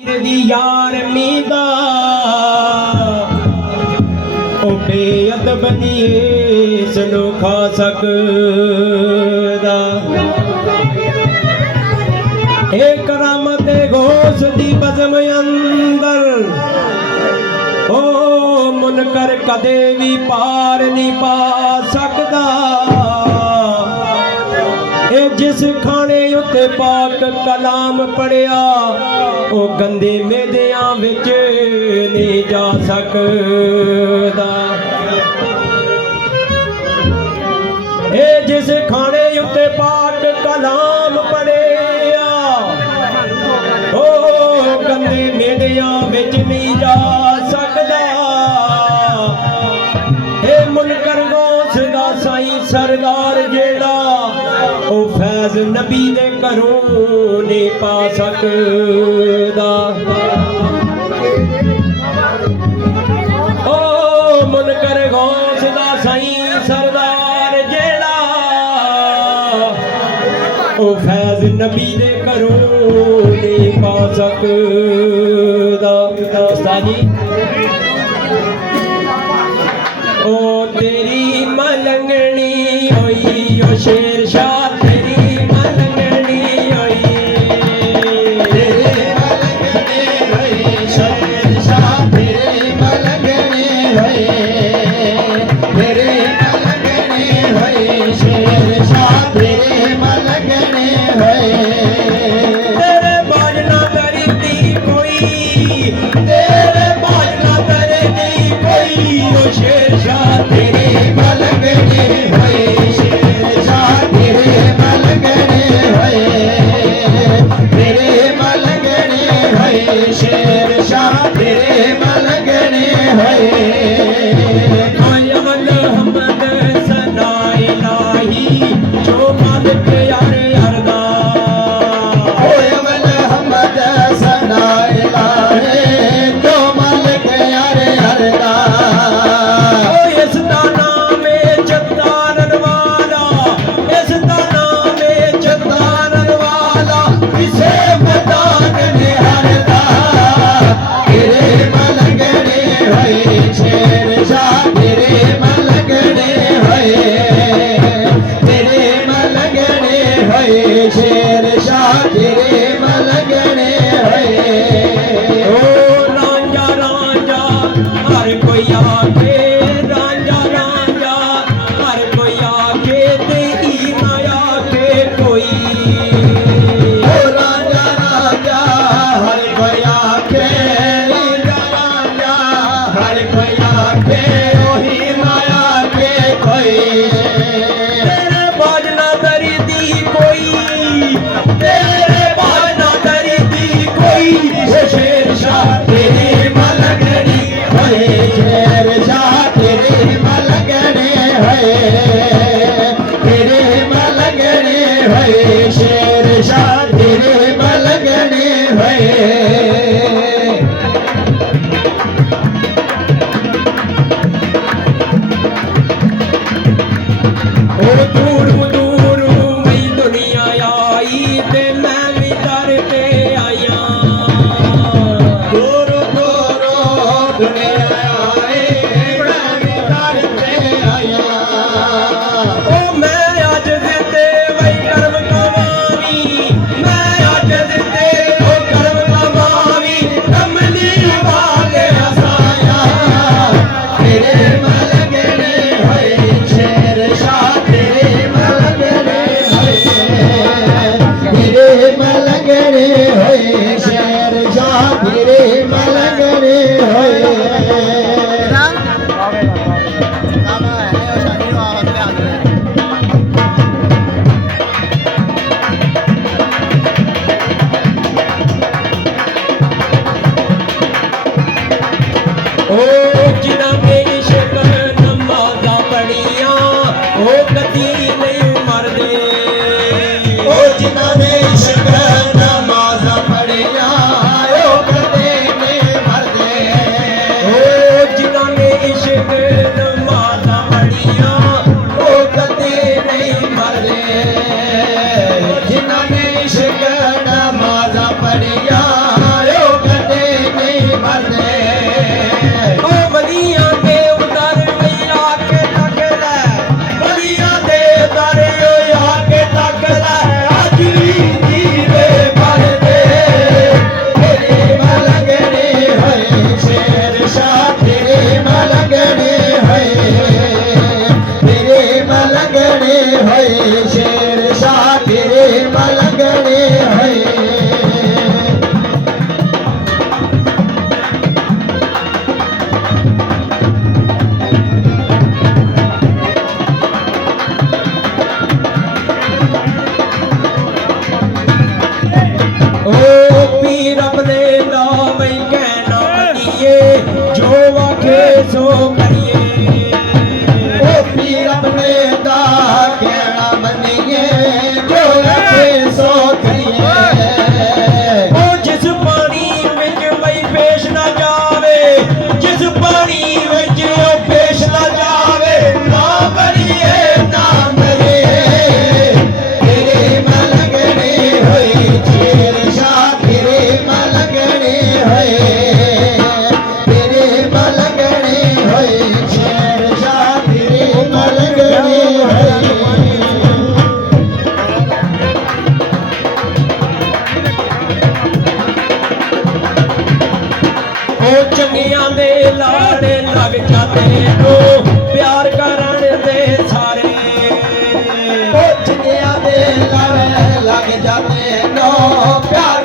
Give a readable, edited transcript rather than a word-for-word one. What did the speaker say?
दी यार मीदा ओ बेअदब नहीं सनो खा सकदा एक करामत घोष दी बज़म अंदर ओ मुनकर कदे भी पार नहीं पा सकदा जिस खाने उत्ते पाक कलाम पढ़िया ओ गंदे मेदियां विच नहीं जा सकदा जिस खाने उत्ते पाक कलाम पढ़िया ओ गंदे मेदियां विच नहीं जा सकदा मुनकर गौस दा साईं सरदार जेड़ा ओ फैज़ नबी दे घरों नहीं पा सकदा ओ मुनकर गौस दा साईं सरदार जेड़ा ओ फैज़ नबी दे घरों नहीं पा सकदा उस्ताद जी ओ तेरी मलंगनी होई ओ शेर शाह तेरी मलंगनी होई तेरी मलंगनी होई शेर शाह तेरी मलंगनी होई तेरी मलंगनी होई शेर शाह तेरी मलंगनी होई तेरे बाज ना करती कोई तेरे बाज ना करती कोई ओ शेर शाह तेरी मलंगनी होई शेर शाह तेरी मलंगनी होई तेरी मलंगनी होई शेर शाह तेरी मलंगनी होई अमल हमद सना इलाही जो मालिक यार अरदा ओ अमल हमद सना इलाही जो मालिक यार अरदा शेर शाह तेरे मलंगने होए ओ रांझा रांझा हर कोई आके रांझा रांझा हर कोई आके ते ही ना आके कोई ओ रांझा रांझा हर कोई आके रांझा रांझा हर कोई आके ओही ना आके कोई तेरे बाजना दरी दी कोई तेरे बाजना करती कोई शेर शाह तेरी मलंगनी होए शेर शाह तेरी मलंगनी होए तेरी मलंगनी होए शेर शाह तेरी मलंगनी होए ओ दूर दूर मई दुनिया आई ते मैं भी दर ते आया दूर दूर दुनिया आई मैं भी दर ते आया ओ मैं अज दिते वही कर्म कमावी मैं अज दिते ओ कर्म कमावी कमली वाले हसाया तेरे मलंगने होए शेर शाह तेरे मलंगने होए तेरे मलंगने होए शेर शाह तेरे मलंगने होए ओ जिना के इश्क नमाज़ा पढ़िया ओ कदी नहीं मरदे ओ जिना ने इश्क नमाज़ा पढ़िया ओ कदी नहीं मरदे ओ जिना ने इश्क नमाज़ा पढ़िया ओ कदी नहीं मरदे जिना ने इश्क नमाज़ा पढ़िया ओ ਮਲੰਗਣੇ ਹੋਏ, ਤੇਰੇ ਮਲੰਗਣੇ ਹੋਏ, ਸ਼ਹਿਨਸ਼ਾਹ ਤੇਰੇ ਮਲੰਗਣੇ ਹੋਏ। ਉਹ ਚੰਗੀਆਂ ਦੇ ਲਾੜੇ ਲੱਗ ਜਾਂਦੇ ਨੋ ਪਿਆਰ ਕਰਨ ਦੇ ਸਾਰੇ। ਉਹ ਚੰਗਿਆਂ ਦੇ ਲੜ ਲੱਗ ਜਾਂਦੇ ਨੋ ਪਿਆਰ